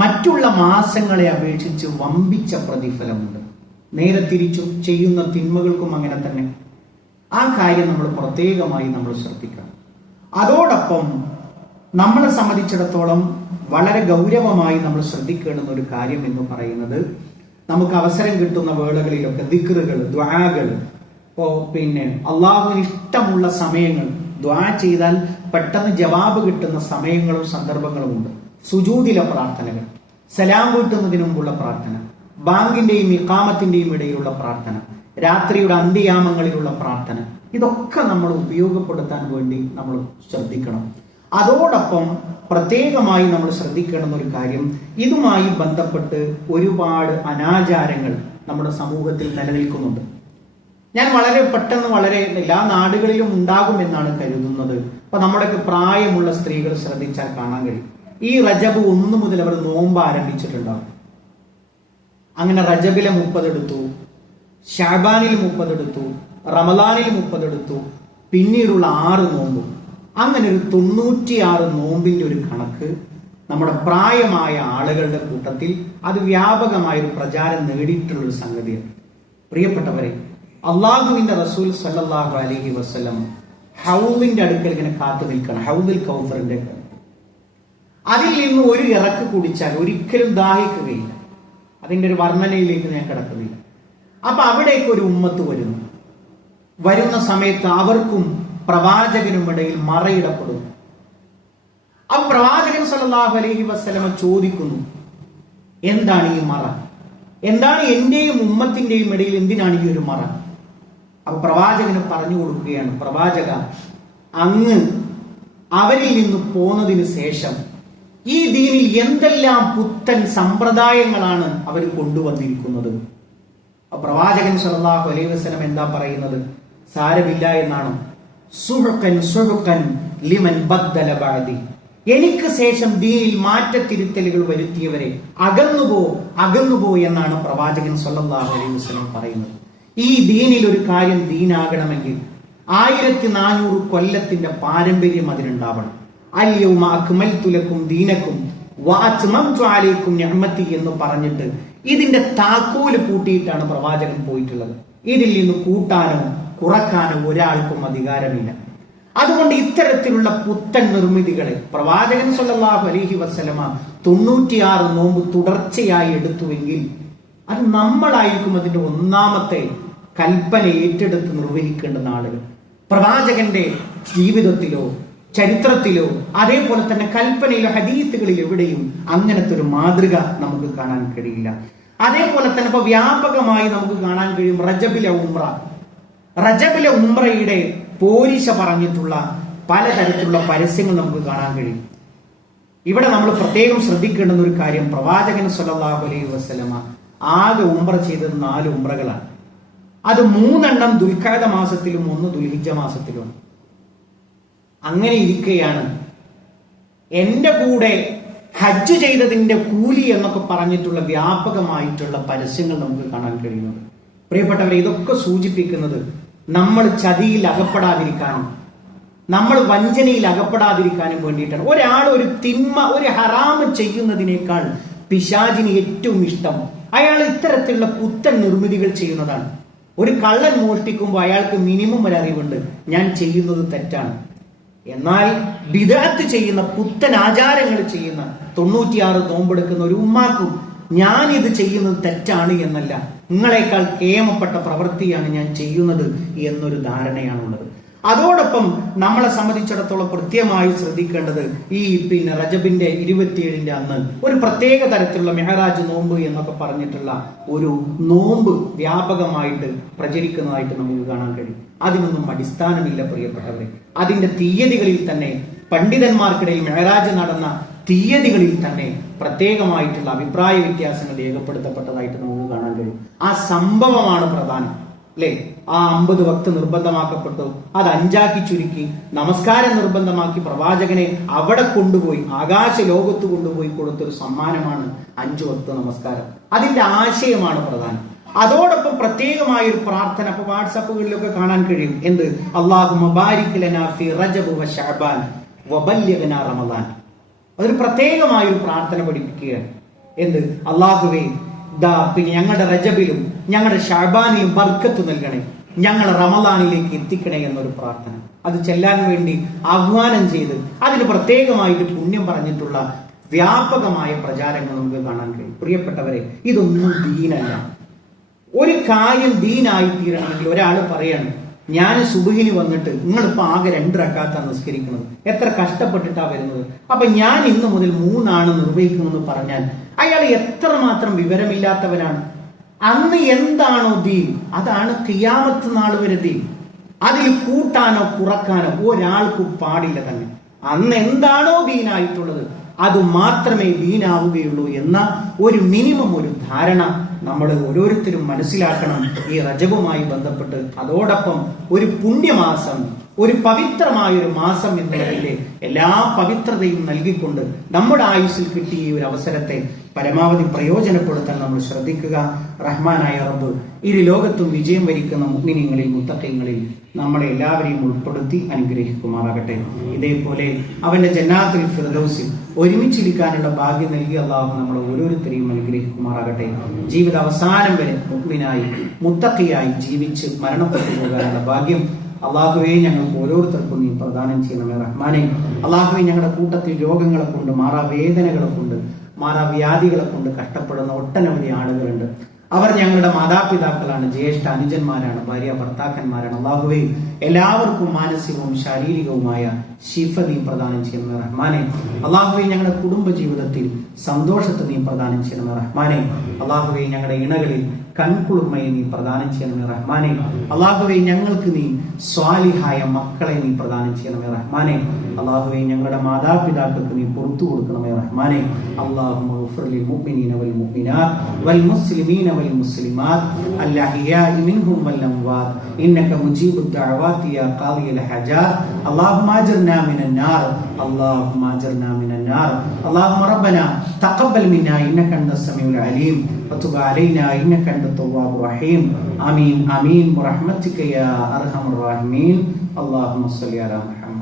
മറ്റുള്ള മാസങ്ങളെ അപേക്ഷിച്ച് വമ്പിച്ച പ്രതിഫലമുണ്ട്. നേരെ തിരിച്ചും ചെയ്യുന്ന തിന്മകൾക്കും അങ്ങനെ തന്നെ. ആ കാര്യം നമ്മൾ പ്രത്യേകമായി ശ്രദ്ധിക്കണം. അതോടൊപ്പം നമ്മളെ സംബന്ധിച്ചിടത്തോളം വളരെ ഗൗരവമായി നമ്മൾ ശ്രദ്ധിക്കേണ്ടുന്ന ഒരു കാര്യം എന്ന് പറയുന്നത് നമുക്ക് അവസരം കിട്ടുന്ന വേളകളിലൊക്കെ ദിക്റുകൾ, ദ്വാകൾ, അള്ളാഹുവിന് ഇഷ്ടമുള്ള സമയങ്ങൾ, ദ്വാ ചെയ്താൽ പെട്ടെന്ന് ജവാബ് കിട്ടുന്ന സമയങ്ങളും സന്ദർഭങ്ങളും ഉണ്ട്. സുജൂദിലെ പ്രാർത്ഥനകൾ, സലാം വീട്ടുന്നതിന് മുമ്പുള്ള പ്രാർത്ഥന, ബാങ്കിന്റെയും ഇഖാമത്തിന്റെയും ഇടയിലുള്ള പ്രാർത്ഥന, രാത്രിയുടെ അന്ത്യയാമങ്ങളിലുള്ള പ്രാർത്ഥന, ഇതൊക്കെ നമ്മൾ ഉപയോഗപ്പെടുത്താൻ വേണ്ടി നമ്മൾ ശ്രദ്ധിക്കണം. അതോടൊപ്പം പ്രത്യേകമായി നമ്മൾ ശ്രദ്ധിക്കേണ്ടുന്ന ഒരു കാര്യം, ഇതുമായി ബന്ധപ്പെട്ട് ഒരുപാട് അനാചാരങ്ങൾ നമ്മുടെ സമൂഹത്തിൽ നിലനിൽക്കുന്നുണ്ട്. ഞാൻ വളരെ എല്ലാ നാടുകളിലും ഉണ്ടാകുമെന്നാണ് കരുതുന്നത്. അപ്പൊ നമ്മുടെയൊക്കെ പ്രായമുള്ള സ്ത്രീകൾ ശ്രദ്ധിച്ചാൽ കാണാൻ കഴിയും, ഈ റജബ് 1 മുതൽ അവർ നോമ്പ് ആരംഭിച്ചിട്ടുണ്ടാവും. അങ്ങനെ റജബിലെ 30 എടുത്തു, ഷാബാനിൽ 30 എടുത്തു, റമദാനിൽ 30 എടുത്തു, പിന്നീടുള്ള 6 നോമ്പ്, അങ്ങനെ ഒരു 96 നോമ്പിന്റെ ഒരു കണക്ക് നമ്മുടെ പ്രായമായ ആളുകളുടെ കൂട്ടത്തിൽ അത് വ്യാപകമായ ഒരു പ്രചാരം നേടിയിട്ടുള്ള ഒരു സംഗതിയാണ്. പ്രിയപ്പെട്ടവരെ, അള്ളാഹുവിന്റെ റസൂൽ സല്ലല്ലാഹു അലൈഹി വസല്ലം ഹൗദിന്റെ അടുക്കൽ ഇങ്ങനെ കാത്തു നിൽക്കണം. ഹൗദുൽ കൗസറിന്റെ അതിൽ നിന്ന് ഒരു ഇറക്ക് കുടിച്ചാൽ ഒരിക്കലും ദാഹിക്കുകയില്ല. അതിന്റെ ഒരു വർണ്ണനയിലേക്ക് ഞാൻ കിടക്കുന്നില്ല. അപ്പൊ അവിടേക്ക് ഒരു ഉമ്മത്ത് വരുന്ന സമയത്ത് അവർക്കും പ്രവാചകനും ഇടയിൽ മറയിടപ്പെടുന്നു. ആ പ്രവാചകൻ സല്ലല്ലാഹു അലൈഹി വസല്ലം ചോദിക്കുന്നു, എന്താണ് ഈ മറ? എന്താണ് എന്റെയും ഉമ്മത്തിന്റെയും ഇടയിൽ എന്തിനാണ് ഈ ഒരു മറ? അപ്പൊ പ്രവാചകന് പറഞ്ഞു കൊടുക്കുകയാണ്, പ്രവാചക, അങ്ങ് അവരിൽ നിന്ന് പോന്നതിന് ശേഷം ഈ ദീനിൽ എന്തെല്ലാം പുത്തൻ സമ്പ്രദായങ്ങളാണ് അവർ കൊണ്ടുവന്നിരിക്കുന്നത്. പ്രവാചകൻ സല്ലല്ലാഹു അലൈഹി വസല്ലം എന്താ പറയുന്നത്? സാരമില്ല എന്നാണോ? സുഹ്ഖൻ സുഹ്ഖൻ ലിമൻ ബദ്ദല ബഅദി, എനിക്ക് ശേഷം ദീനിൽ മാറ്റത്തിരുത്തലുകൾ വരുത്തിയവരെ അകന്നുപോ എന്നാണ് പ്രവാചകൻ സല്ലല്ലാഹു അലൈഹി വസല്ലം പറയുന്നത്. ഈ ദീനിൽ ഒരു കാര്യം ദീനാകണമെങ്കിൽ 1400 കൊല്ലത്തിന്റെ പാരമ്പര്യം അതിനുണ്ടാവണം. അൽയൗമ അക്മൽതു ലക്കും ദീനക്കും വഅത്മംതു അലൈക്കും നിഅമതി എന്ന് പറഞ്ഞിട്ട് ഇതിന്റെ താക്കോല് പൂട്ടിയിട്ടാണ് പ്രവാചകൻ പോയിട്ടുള്ളത്. ഇതിൽ നിന്ന് കൂട്ടാനോ കുറക്കാനോ ഒരാൾക്കും അധികാരമില്ല. അതുകൊണ്ട് ഇത്തരത്തിലുള്ള പുത്തൻ നിർമ്മിതികളെ പ്രവാചകൻ സല്ലല്ലാഹു അലൈഹി വസല്ലമ 96 നോമ്പ് തുടർച്ചയായി എടുത്തുവെങ്കിൽ അത് നമ്മളായിരിക്കും അതിന്റെ ഒന്നാമത്തെ കൽപ്പന ഏറ്റെടുത്ത് നിർവഹിക്കേണ്ടുന്ന ആളുകൾ. പ്രവാചകന്റെ ജീവിതത്തിലോ ചരിത്രത്തിലോ അതേപോലെ തന്നെ കൽപ്പനയിലോ ഹദീസുകളിൽ എവിടെയും അങ്ങനത്തെ ഒരു മാതൃക നമുക്ക് കാണാൻ കഴിയില്ല. അതേപോലെ തന്നെ ഇപ്പൊ വ്യാപകമായി നമുക്ക് കാണാൻ കഴിയും റജബിലെ ഉംറയുടെ പോരിശ പറഞ്ഞിട്ടുള്ള പലതരത്തിലുള്ള പരസ്യങ്ങൾ നമുക്ക് കാണാൻ കഴിയും. ഇവിടെ നമ്മൾ പ്രത്യേകം ശ്രദ്ധിക്കേണ്ടുന്ന ഒരു കാര്യം, പ്രവാചകൻ സല്ലല്ലാഹു അലൈഹി വസല്ലമ ആകെ ഉംറ ചെയ്തത് 4 ഉംറകളാണ്. അത് 3 ദുൽഖഅദ മാസത്തിലും 1 ദുൽഹിജ്ജ മാസത്തിലും. അങ്ങനെ ഇരിക്കെയാണ് എന്റെ കൂടെ ഹജ്ജ് ചെയ്തതിന്റെ കൂലി എന്നൊക്കെ പറഞ്ഞിട്ടുള്ള വ്യാപകമായിട്ടുള്ള പരസ്യങ്ങൾ നമുക്ക് കാണാൻ കഴിയുന്നത്. പ്രിയപ്പെട്ടവരെ, ഇതൊക്കെ സൂചിപ്പിക്കുന്നത് നമ്മൾ ചതിയിൽ അകപ്പെടാതിരിക്കാനും നമ്മൾ വഞ്ചനയിൽ അകപ്പെടാതിരിക്കാനും വേണ്ടിയിട്ടാണ്. ഒരാൾ ഒരു തിന്മ, ഒരു ഹറാമ് ചെയ്യുന്നതിനേക്കാൾ പിശാചിന് ഏറ്റവും ഇഷ്ടം അയാൾ ഇത്തരത്തിലുള്ള പുത്തൻ നിർമ്മിതികൾ ചെയ്യുന്നതാണ്. ഒരു കള്ളൻ മോഷ്ടിക്കുമ്പോൾ അയാൾക്ക് മിനിമം ഒരു അറിവുണ്ട്, ഞാൻ ചെയ്യുന്നത് തെറ്റാണ്. എന്നാൽ ബിദഅത്ത് ചെയ്യുന്ന, പുത്തൻ ആചാരങ്ങൾ ചെയ്യുന്ന, 96 നോമ്പെടുക്കുന്ന ഒരു ഉമ്മാക്കും ഞാനിത് ചെയ്യുന്നത് തെറ്റാണ് എന്നല്ല, നിങ്ങളെക്കാൾ കേമപ്പെട്ട പ്രവൃത്തിയാണ് ഞാൻ ചെയ്യുന്നത് എന്നൊരു ധാരണയാണുള്ളത്. അതോടൊപ്പം നമ്മളെ സംബന്ധിച്ചിടത്തോളം കൃത്യമായി ശ്രദ്ധിക്കേണ്ടത് ഈ റജബിന്റെ 27-ന്റെ അന്ന് ഒരു പ്രത്യേക തരത്തിലുള്ള മെഹറാജ് നോമ്പ് എന്നൊക്കെ പറഞ്ഞിട്ടുള്ള ഒരു നോമ്പ് വ്യാപകമായിട്ട് പ്രചരിക്കുന്നതായിട്ട് നമുക്ക് കാണാൻ കഴിയും. അതിനൊന്നും അടിസ്ഥാനമില്ല പ്രിയപ്പെട്ടവരെ. അതിന്റെ തീയതികളിൽ തന്നെ പണ്ഡിതന്മാർക്കിടയിൽ മെഹറാജ് നടന്ന തീയതികളിൽ തന്നെ പ്രത്യേകമായിട്ടുള്ള അഭിപ്രായ വ്യത്യാസങ്ങൾ രേഖപ്പെടുത്തപ്പെട്ടതായിട്ട് നമുക്ക് കാണാൻ കഴിയും. ആ സംഭവമാണ് പ്രധാനം, അല്ലെ? ആ 50 വക്ത് നിർബന്ധമാക്കപ്പെട്ടു, അത് 5 ചുരുക്കി, നമസ്കാരം നിർബന്ധമാക്കി, പ്രവാചകനെ അവിടെ കൊണ്ടുപോയി ആകാശ ലോകത്ത് കൊണ്ടുപോയി കൊടുത്തൊരു സമ്മാനമാണ് 5 വക്ത് നമസ്കാരം. അതിന്റെ ആശയമാണ് പ്രധാനം. അതോടൊപ്പം പ്രത്യേകമായ ഒരു പ്രാർത്ഥന ഇപ്പൊ വാട്സാപ്പുകളിലൊക്കെ കാണാൻ കഴിയും. എന്ത്? അല്ലാഹുമ്മ ബാരിക് ലനാ ഫീ റജബ് വ ശഅബാൻ വബല്ലിഗ്നാ റമളാൻ. അതൊരു പ്രത്യേകമായ ഒരു പ്രാർത്ഥന പഠിപ്പിക്കുകയാണ്. എന്ത്? അല്ലാഹുവേ, ഞങ്ങളുടെ റജബിലും ഞങ്ങളുടെ ഷഅബാനിലും ബർക്കത്ത് നൽകണേ, ഞങ്ങൾ റമളാനിലേക്ക് എത്തിക്കണേ എന്നൊരു പ്രാർത്ഥന. അത് ചെല്ലാൻ വേണ്ടി ആഹ്വാനം ചെയ്ത് അതിന് പ്രത്യേകമായിട്ട് പുണ്യം പറഞ്ഞിട്ടുള്ള വ്യാപകമായ പ്രചാരങ്ങൾ നമുക്ക് കാണാൻ കഴിയും. പ്രിയപ്പെട്ടവരെ, ഇതൊന്നും ദീനല്ല. ഒരു കാര്യം ദീനായി തീരണമെങ്കിൽ ഒരാൾ പറയാണ്, ഞാൻ സുബഹിന് വന്നിട്ട് നിങ്ങളിപ്പോ ആകെ 2 റക്അത്താണ് നിസ്കരിക്കുന്നത്, എത്ര കഷ്ടപ്പെട്ടിട്ടാ വരുന്നത്, അപ്പൊ ഞാൻ ഇന്ന് മുതൽ 3 നിർവഹിക്കുമെന്ന് പറഞ്ഞാൽ അയാൾ എത്രമാത്രം വിവരമില്ലാത്തവനാണ്. അന്ന് എന്താണോ ദീൻ, അതാണ് ഖിയാമത്ത് നാൾ വരെ ദീൻ. അതിൽ കൂട്ടാനോ കുറക്കാനോ ഒരാൾക്കും പാടില്ല തന്നെ. അന്ന് എന്താണോ ദീനായിട്ടുള്ളത് അത് മാത്രമേ ദീനാവുകയുള്ളൂ എന്ന ഒരു മിനിമം ഒരു ധാരണ നമ്മൾ ഓരോരുത്തരും മനസ്സിലാക്കണം ഈ റജബുമായി ബന്ധപ്പെട്ട്. അതോടൊപ്പം ഒരു പുണ്യമാസം, ഒരു പവിത്രമായ ഒരു മാസം എന്നുള്ളതിന്റെ എല്ലാ പവിത്രതയും നൽകിക്കൊണ്ട് നമ്മുടെ ആയുസ്സിൽ കിട്ടിയ ഈ ഒരു അവസരത്തെ പരമാവധി പ്രയോജനപ്പെടുത്താൻ നമ്മൾ ശ്രദ്ധിക്കുക. റഹ്മാനായ റബ്ബ് ഇരു ലോകത്തും വിജയം വരിക്കുന്ന മുഅ്മിനീങ്ങളിൽ മുത്തഖീങ്ങളിൽ നമ്മളെ എല്ലാവരെയും ഉൾപ്പെടുത്തി അനുഗ്രഹിക്കുമാറാകട്ടെ. ഇതേപോലെ അവന്റെ ജന്നാത്തുൽ ഫിർദൗസിൽ ഒരുമിച്ചിരിക്കാനുള്ള ഭാഗ്യം നൽകി അല്ലാഹു നമ്മളെ ഓരോരുത്തരെയും അനുഗ്രഹിക്കുമാറാകട്ടെ. ജീവിത അവസാനം വരെ മുഅ്മിനായി മുത്തഖിയായി ജീവിച്ച് മരണപ്പെട്ടു പോകാനുള്ള ഭാഗ്യം അള്ളാഹുവെ ഞങ്ങൾക്ക് ഓരോരുത്തർക്കും നീ പ്രദാനം ചെയ്യണമേ റഹ്മാനെ. അള്ളാഹുവെ, ഞങ്ങളുടെ കൂട്ടത്തിൽ രോഗങ്ങളെ കൊണ്ട്, മാറാവേദനകളെ കൊണ്ട്, മാറാവ്യാധികളെ കൊണ്ട് കഷ്ടപ്പെടുന്ന ഒട്ടനവധി ആളുകളുണ്ട്. അവർ ഞങ്ങളുടെ മാതാപിതാക്കളാണ്, ജ്യേഷ്ഠ അനുജന്മാരാണ്, ഭാര്യ ഭർത്താക്കന്മാരാണ്. അള്ളാഹുവേ, എല്ലാവർക്കും മാനസികവും ശാരീരികവുമായ ശിഫ നീ പ്രദാനം ചെയ്യണമേ റഹ്മാനെ. അള്ളാഹുവേ, ഞങ്ങളുടെ കുടുംബ ജീവിതത്തിൽ സന്തോഷത്തെ നീ പ്രദാനം ചെയ്യണമേ റഹ്മാനെ. അള്ളാഹുവേ, ഞങ്ങളുടെ ഇണകളിൽ കൺകുളിർമയെ നീ പ്രദാനം ചെയ്യണമേ റഹ്മാനെ. അള്ളാഹുവേ, ഞങ്ങൾക്ക് നീ സ്വാലിഹായ മക്കളെ നീ പ്രദാനം ചെയ്യണമേ റഹ്മാനെ. അള്ളാഹുവേ, ഞങ്ങളുടെ മാതാപിതാക്കൾക്ക് നീ പുറത്തു കൊടുക്കണമേ റഹ്മാനെ. അല്ലാഹുമ്മ ഗ്ഫിർ ലിൽ മുഅ്മിനീന വൽ മുഅ്മിനാത്ത് വൽ മുസ്ലിമീന വൽ മുസ്ലിമാത്ത് അൽ അഹ്യാഇ മിൻഹും വൽ അംവാത്ത് ഇന്നക മുജീബുദ് ദഅവാതി യാ ഖാദിയൽ ഹജാത്ത്. അല്ലാഹുമ്മ അജിർനാ മിനൻ നാർ, അല്ലാഹുമ്മ അജിർനാ മിനൻ നാർ. അല്ലാഹുമ്മ റബ്ബനാ തഖബ്ബൽ മിന്നാ ഇന്നക അൻതസ് സമീഉൽ അലീം വതുബ് അലൈനാ ഇന്നക അൻതത് തവ്വാബുർ റഹീം. ആമീൻ ആമീൻ ബിറഹ്മതിക യാ അർഹമർ റഹീമീൻ. അല്ലാഹുമ്മ സ്വല്ലി അലാ മുഹമ്മദ്.